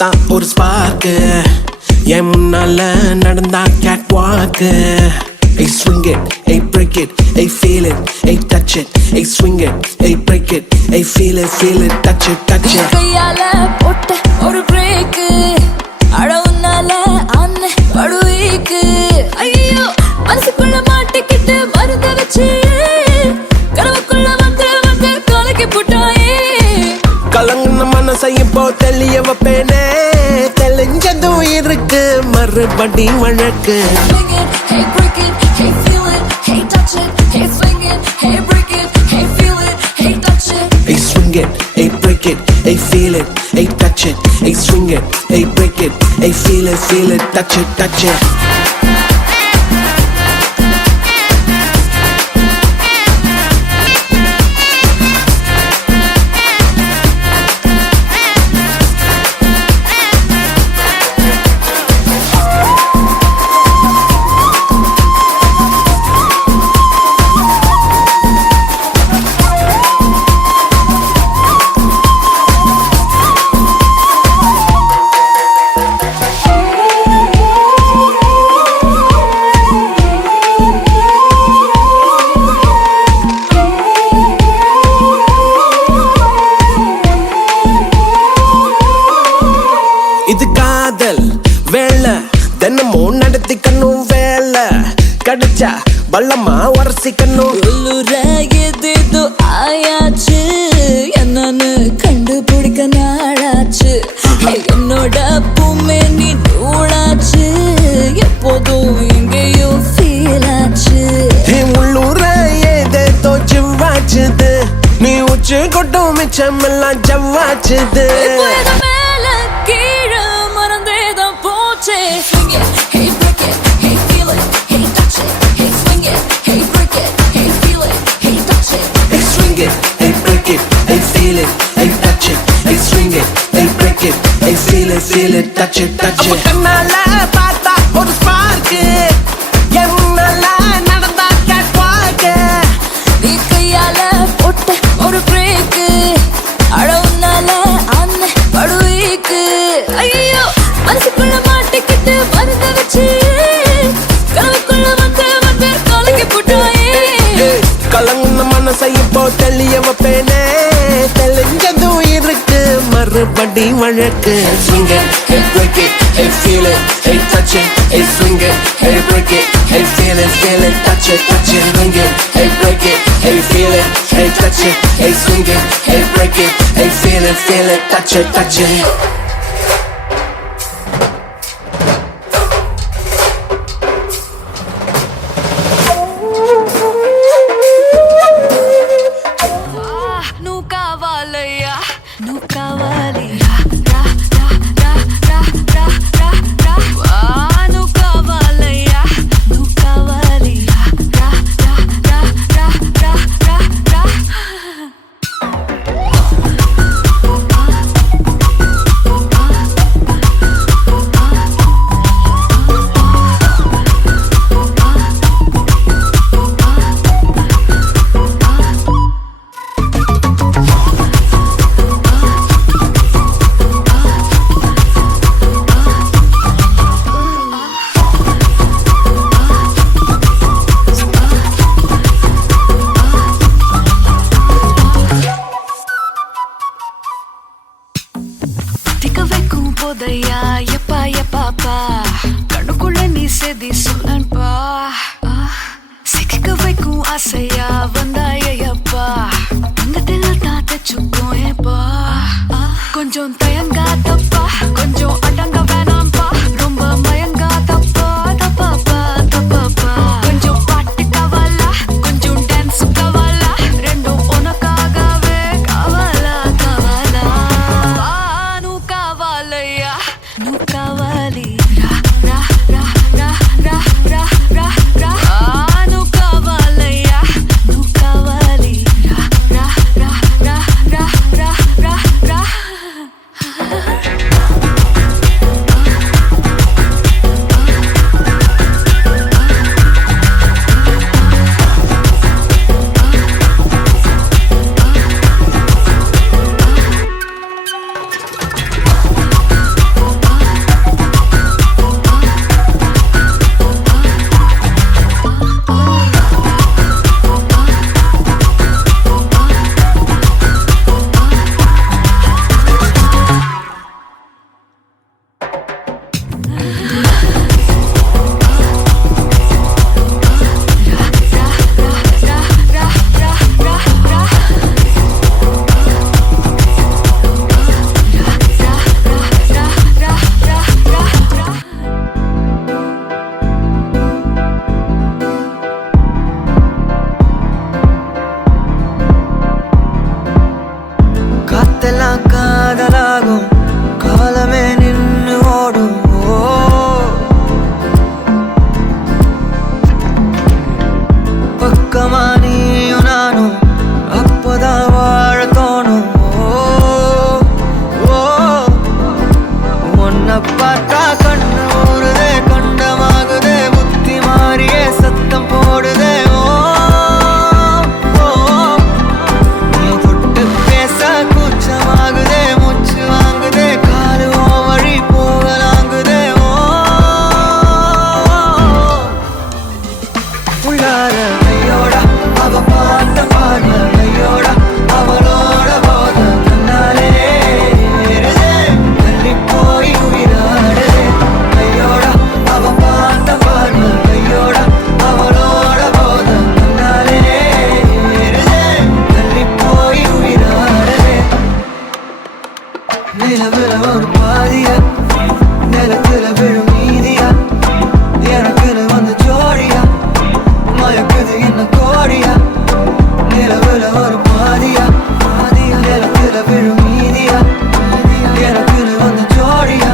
பார்த்தா ஒரு ஸ்பார்க்கு என் முன்னால நடந்தா கேட் வாக்கு. Hey swing it, hey break it, hey feel it, hey touch it, hey swing it, hey break it, hey feel it, touch it, touch it. கையால போட்ட ஒரு break அடவுனால அன்ன படுவீக்கு. ஐயோ மனசுக்குள்ள மாட்டிக்கிட்டு மருந்த வச்சு கனவுக்குள்ள வந்து கலக்கி போட்டாயே. கலங்குன மனசை இப்போ தெளிய வைப்பேனே, தெளிஞ்சதும் இருக்கு மறுபடி வழக்கு. Hey break it, hey feel it, hey touch it, hey swing it, hey break it, hey feel it, hey touch it. Hey swing it, hey break it, hey feel it, hey touch it, hey swing it, hey break it, hey feel it, touch it, touch it. இது காதல் வேலை தினமும் நடத்திக்கணும் வேலை கடிச்சா பள்ளமா உரசிக்கணும். ஏதோ ஆயாச்சு என்னன்னு கண்டுபிடிக்க நாளாச்சு. என்னோட பூமே நீ நூலாச்சு எப்போதும் எங்கேயோ ஃபீல் ஆச்சு. உள்ளூர ஏதேதோ ஜிவ்வாச்சுது நீ உச்சி கொட்டும் மிச்சம் எல்லாம் ஜவ்வாச்சுது. Swing it, hey break it, hey feel it, hey touch it, hey swing it, hey break it, hey feel it, hey touch it. Hey swing it, hey break it, hey feel it, hey touch it, hey swing it, hey break it, hey feel it, touch it, touch it. கண்ணால பார்த்தா ஒரு spark என் முன்னால நடந்தா gate வாக்கு. நீ கையால போட்ட ஒரு பிரேக் அடவுனால அன்ன படுவீக்கு. ஐயோ மனசுக்குள்ள மாட்டிக்கிட்டு மருந்த வச்சு கனவுக்குள்ள வந்து கலக்கி போட்டாயே. கலங்குன மனசை இப்போ தெளிய வைப்பேனே, தெளிஞ்சதும் இருக்கு மறுபடி வழக்கு. Swing it, hey break it, hey feel it, hey touch it, hey swing it, hey break it, hey feel it, touch it, touch it. Swing it, hey break it, hey feel it, hey touch it, hey swing it, hey break it, hey feel it, touch it, touch it. నువ్వు కావాలి போதையா எப்பா எப்பாப்பா கண்ணுக்குள்ள நீ செதி சொல்லன்பா. சிக்க வைக்கும் ஆசையா வந்தாயப்பா தங்கத்தில் தான் தச்சுக்கும் ஏப்பா. கொஞ்சம் தயங்காதப்பா கொஞ்சம் அடங்க வேணாம்பா ரொம்ப மயங்காதப்பா தப்பாப்பா தப்பாப்பா. கொஞ்சம் பாட்டு கவலா கொஞ்சம் டான்ஸ் கவலா ரெண்டும் உனக்காகவே கவலா கவலா. నువ్వు కావాలయ్యా నువ్వు కావాలి రా రా రా రా రా రా రా రా. నువ్వు కావాలయ్యా నువ్వు కావాలి రా రా రా రా రా రా రా రా. உயிரார ஐயோடா அவ பார்த்த பார்வை ஐயோடா அவளோட போத தன்னாலே ஏறுதே தள்ளி போய் உயிராடுதே ஐயோடா அவ பார்த்த பார்வை ஐயோடா அவளோட போத தன்னாலே ஏறுதே தள்ளி போய் உயிராடுதே நிலவுல ஒரு பாதியா நிலத்துல விழும் நீதியா எனக்குன்னு வந்து ஜோடியா மயக்குது என்ன கோடியா நிலவுல ஒரு பாதியா நிலத்துல விழும் நீதியா எனக்குன்னு வந்து ஜோடியா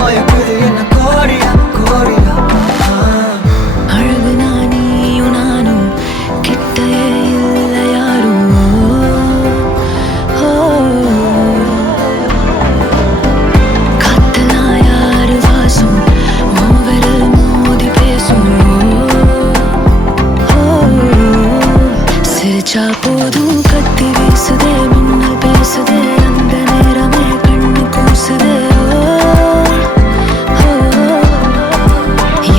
மயக்குது என்ன கோடியா அழகு நானியும் நானும் கிட்டே இல்லை யாரும் காத்தலா யாரு வாசம் மூவரில் மோதி பேசும் சிரிச்சா போதும் கத்தி வீசுதே மின்னல் பேசுதே அந்த நேரமே கண்ணு கூசுதே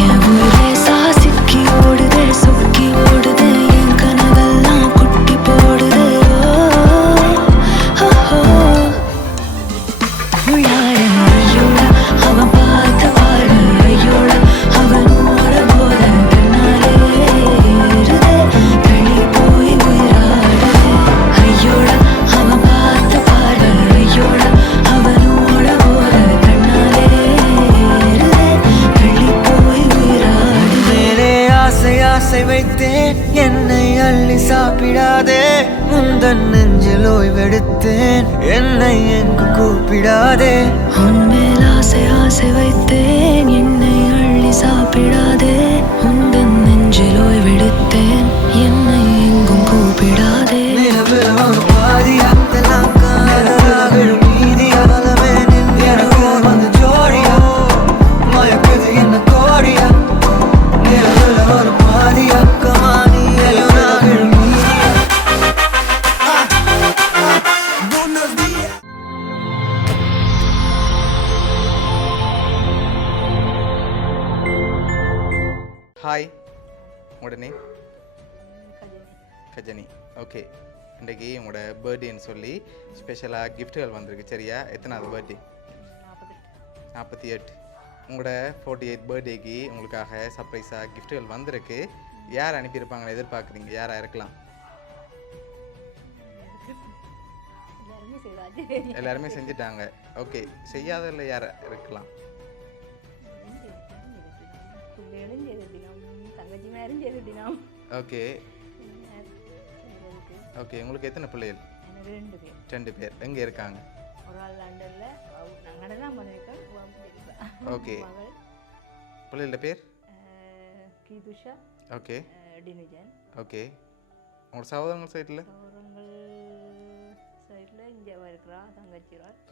என் ஊரே சாசிக்கி ஓடுதே சொக்கி ஓடுதே என் கனவெல்லாம் குட்டி போடுதே உள்ளார ஐயோடா அவன் பார்த்த பாரு ஐயோடா அவனோட போத தன்னாலே ஏறுதே தள்ளி போய் உயிராடுதே ஐயோடா அவன் பார்த்த பாரு ஐயோடா அவனோட போத தன்னாலே ஏறுதே தள்ளி போய் உயிராடுதே மேலே ஆசை வைத்தேன் என்னை அள்ளி சாப்பிடாதே முந்தன் நெஞ்சில் ஓய்வெடுத்தேன் என்னை எங்கு கூப்பிடாதே உன்மேல் ஆசை வைத்தேன் என்னை அள்ளி சாப்பிடாதே உந்தன் நெஞ்சில் ஓய்வெடுத்தேன் என்னை எங்கும் கூப்பிடாதே நிலவுல ஒரு பாதியா நிலத்துல விழும் நீதியா எனக்கு வந்து ஜோடியா மயக்குது என்ன கோடியா நிலவுல ஒரு பாதியா நிலவுல விழும் நீதியா ஹாய் உங்களோட நேம் கஜனி ஓகே இன்றைக்கி உங்களோட பர்த்டேன்னு சொல்லி ஸ்பெஷலாக கிஃப்ட்டுகள் வந்திருக்கு சரியா எத்தனாவது பர்த்டே 48 உங்களோட 48 பர்த்டேக்கு உங்களுக்காக சர்ப்ரைஸாக கிஃப்ட்டுகள் வந்திருக்கு யார் அனுப்பியிருப்பாங்கன்னு எதிர்பார்க்குறீங்க யாராக இருக்கலாம் எல்லாருமே செஞ்சுட்டாங்க ஓகே செய்யாததில் யார் இருக்கலாம் ஓகே ஓகே உங்களுக்கு எத்தனை பிள்ளைகள் 2 பேர் எங்கே இருக்காங்க ஓகே பிள்ளைகளோட பேர் ஓகே ஓகே உங்களோட சகோதரங்கள் சைடில்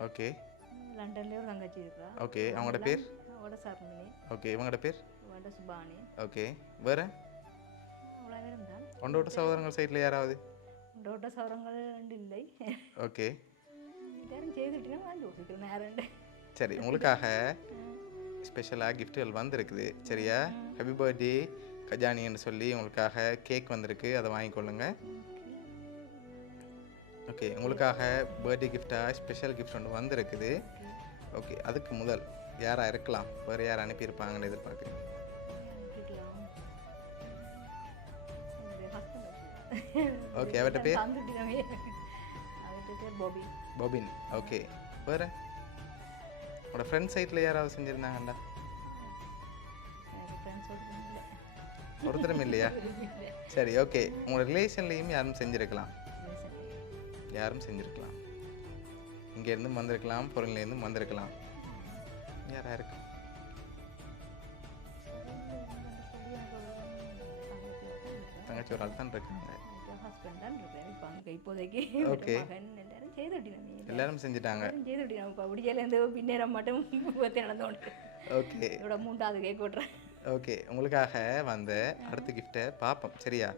ஓகே லண்டன்ல ஒரு தங்கச்சி இருக்கா ஓகே அவங்களோட பேர் ஓகே இவங்களோட பேர் சுபானி ஓகே வேறு உன்னோட சகோதரங்கள் சைடில் யாராவது டோட்ட சவரங்கள் இல்லை ஓகே எல்லாரும் செய்துட்டீங்கன்னா நான் யோசிக்கிறேன் நேரம் சரி உங்களுக்காக ஸ்பெஷலாக கிஃப்ட்டுகள் வந்திருக்குது சரியா ஹாப்பி பர்த்டே கஜானின்னு சொல்லி உங்களுக்காக கேக் வந்திருக்கு அதை வாங்கிக்கொள்ளுங்க ஓகே உங்களுக்காக பர்த்டே கிஃப்டாக ஸ்பெஷல் கிஃப்ட் ஒன்று வந்திருக்குது ஓகே அதுக்கு முதல் யாராக இருக்கலாம் வேறு யார் அனுப்பியிருப்பாங்கன்னு எதிர்பார்க்குறேன் ஓகே அவர்கிட்ட பேர் பொபின் ஓகே வேறு உங்களோட ஃப்ரெண்ட் சைட்டில் யாராவது செஞ்சுருந்தாங்கண்டா ஒருத்தரும் இல்லையா சரி ஓகே உங்களோட ரிலேஷன்லேயும் யாரும் செஞ்சுருக்கலாம் இங்கேருந்து வந்திருக்கலாம் பொருள்லேருந்து வந்திருக்கலாம் யாராக இருக்கும் தங்கச்சி ஒரு ஆள் தான் இருக்காங்க ஓகே எல்லாரும் செஞ்சுட்டாங்க ஓகே ஓகே உங்களுக்காக வந்த அடுத்த கிஃப்ட்டை பார்ப்போம் சரியா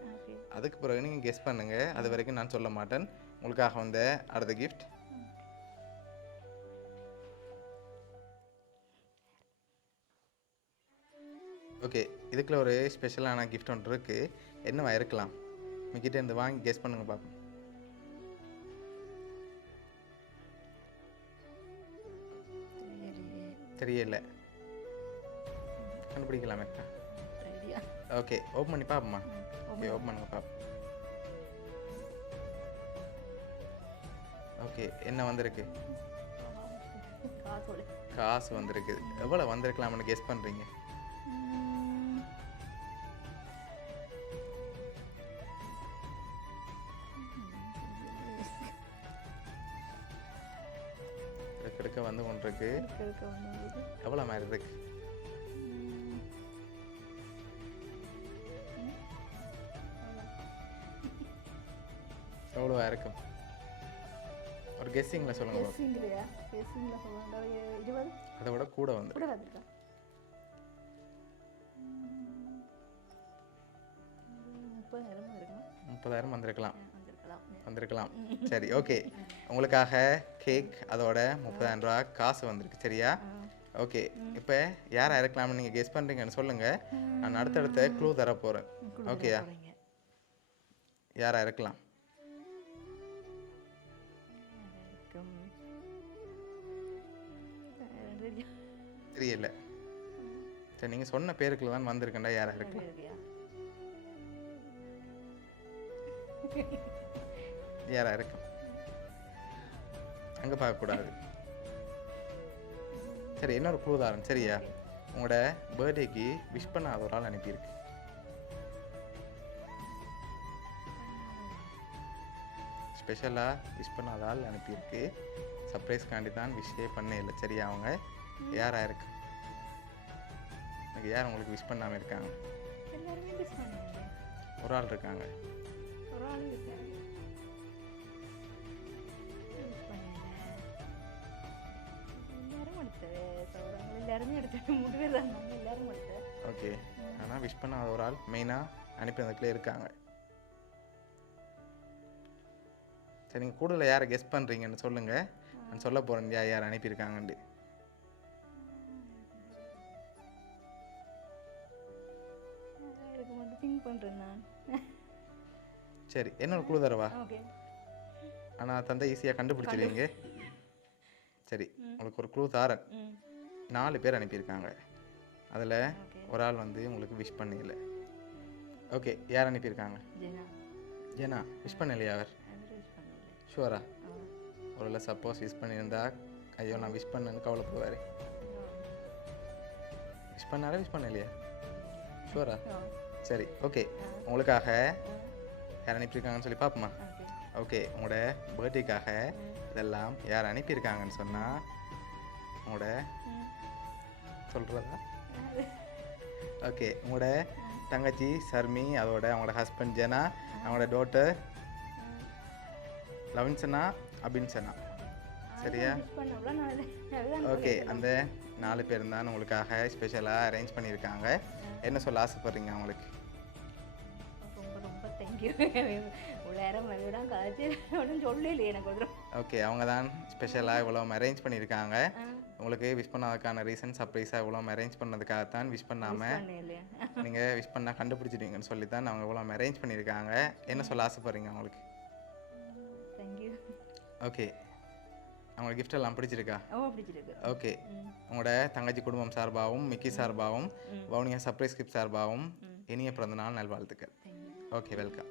அதுக்கு பிறகு நீங்கள் கெஸ் பண்ணுங்க அது வரைக்கும் நான் சொல்ல மாட்டேன் உங்களுக்காக வந்த அடுத்த கிஃப்ட் ஓகே, இதுக்குள்ள ஒரு ஸ்பெஷலான கிஃப்ட் ஒன்று இருக்குது. என்னவா இருக்கலாம்? உங்ககிட்ட இருந்து வாங்கி கெஸ் பண்ணுங்க பார்ப்போம். தெரியல, கண்டுபிடிக்கலாமே. ஐடியா ஓகே, ஓப்பன் பண்ணி பார்ப்போம்மா. ஓகே, ஓப்பன் பண்ணுங்க பார்ப்போம். ஓகே, என்ன வந்திருக்கு? காசோடு காசு வந்திருக்கு. எவ்வளோ வந்திருக்கலாம்னு கெஸ் பண்ணுறீங்க? எடுக்க வந்து கொண்டு இருக்கு. இருக்க வந்து எவ்வளோ மாதிரி இருக்கு? எவ்வளோவா இருக்கும்? ஒரு கெஸ்ஸிங்கில் சொல்லுங்க பாப்போம். பேசிங்களையா பேசிங்கில் சொல்லுவாங்க 20 அதை விட கூட வந்து கூட வந்திருக்கா 30,000 இருக்குமா 30,000 வந்திருக்கலாம். வந்திருக்கலாம் வந்திருக்கலாம். சரி, ஓகே, உங்களுக்காக கேக் அதோட 30,000 ரூபா காசு வந்திருக்கு. சரியா? ஓகே, இப்போ யாராக இருக்கலாம்னு நீங்கள் கெஸ் பண்ணுறீங்கன்னு சொல்லுங்கள். நான் அடுத்தடுத்த க்ளூ தர போகிறேன். ஓகேயா? யாராக இருக்கலாம்? தெரியல. சரி, நீங்கள் சொன்ன பேருக்குள்ள தான் வந்திருக்கேன்டா. யாராக இருக்கு? யாராக இருக்கும்? அங்கே பார்க்கக்கூடாது. சரி, இன்னொரு க்ளூ தாரன். சரியா? உங்களோட பர்த்டேக்கு விஷ் பண்ணாத ஒரு ஆள் அனுப்பியிருக்கு. ஸ்பெஷலாக விஷ் பண்ணாத ஆள் அனுப்பியிருக்கு. சர்ப்ரைஸ்காண்டி தான் விஷே பண்ணே இல்லை. சரியா? அவங்க யாராக இருக்கு? எனக்கு யார் உங்களுக்கு விஷ் பண்ணாமல் இருக்காங்க? எல்லாருமே மிஸ் பண்ணுவாங்க. ஒரு ஆள் இருக்காங்க. ஒரு ஆள் இருக்காங்க மிஸ் பண்ணல. எல்லாரும் எடுத்தது சௌரங்கள் எல்லாருமே எடுத்து 3 பேர் தான் நாங்கள் எல்லாரும் எடுத்தேன். ஓகே, ஆனால் விஷ் பண்ணாத ஒரு ஆள் மெயினாக அனுப்பினதுக்குள்ளே இருக்காங்க. சரி, நீங்கள் கூடுதல் யாரை கெஸ் பண்ணுறீங்கன்னு சொல்லுங்கள். நான் சொல்ல போகிறேன் யார் யார் அனுப்பியிருக்காங்கன்ட்டு. எனக்கு மட்டும் திங்க் பண்ணுறேன் நான். சரி, என்னோட குழு தரவா? ஓகே ஆனால் தந்தை ஈஸியாக கண்டுபிடிச்சிடுவீங்க. சரி, உங்களுக்கு ஒரு குழு தாரன். 4 பேர் அனுப்பியிருக்காங்க. அதில் ஒரு ஆள் வந்து உங்களுக்கு விஷ் பண்ணல. ஓகே, யார் அனுப்பியிருக்காங்க? ஜெனா ஜெனா விஷ் பண்ணலையா? அவர் விஷ் பண்ணல. ஷுவரா? ஒருவேளை சப்போஸ் விஷ் பண்ணியிருந்தா ஐயோ நான் விஷ் பண்ணேன்னு கவலைப்படுவார். விஷ் பண்ணாரா விஷ் பண்ணலையா? ஷுவரா? சரி, ஓகே, உங்களுக்காக யார் அனுப்பியிருக்காங்கன்னு சொல்லி பார்ப்போமா? ஓகே, உங்களோட பர்த்டேக்காக இதெல்லாம் யார் அனுப்பியிருக்காங்கன்னு சொன்னால் உங்களோட சொல்கிறதா? ஓகே, உங்களோட தங்கச்சி சர்மி, அதோட அவங்களோட ஹஸ்பண்ட் ஜெனா, அவங்களோட டாட்டர் லவின்சனா அபின்சனா. சரியா? ஓகே, அந்த 4 பேர் தான் உங்களுக்காக ஸ்பெஷலாக அரேஞ்ச் பண்ணியிருக்காங்க. என்ன சொல்ல ஆசைப்படுறீங்க அவங்களுக்கு? ரொம்ப ரொம்ப தேங்க்யூ. உள்ளாரம் மறுபடியும் காய்ச்சி ஒன்றும் சொல்லலையே எனக்கு ஒரு. ஓகே, அவங்க தான் ஸ்பெஷலாக இவ்வளோ அரேஞ்ச் பண்ணியிருக்காங்க. உங்களுக்கு விஷ் பண்ணதுக்கான ரீசன் சர்ப்ரைஸாக இவ்வளோ அரேஞ்ச் பண்ணதுக்காகத்தான். விஷ் பண்ணாமல் நீங்கள் விஷ் பண்ணால் கண்டுபிடிச்சிடுவீங்கன்னு சொல்லி தான் அவங்க இவ்வளோ அரேஞ்ச் பண்ணியிருக்காங்க. என்ன சொல்ல ஆசைப்படுறீங்க அவங்களுக்கு? தேங்க்யூ. ஓகே, அவங்களுக்கு கிஃப்ட் எல்லாம் பிடிச்சிருக்கா? பிடிச்சிருக்கு. ஓகே, உங்களோட தங்கச்சி குடும்பம் சார்பாகவும் மிக்கி சார்பாகவும் வவுனியா சர்ப்ரைஸ் கிஃப்ட் சார்பாகவும் இனிய பிறந்தநாள் நல்வாழ்த்துக்கள். Okay, welcome.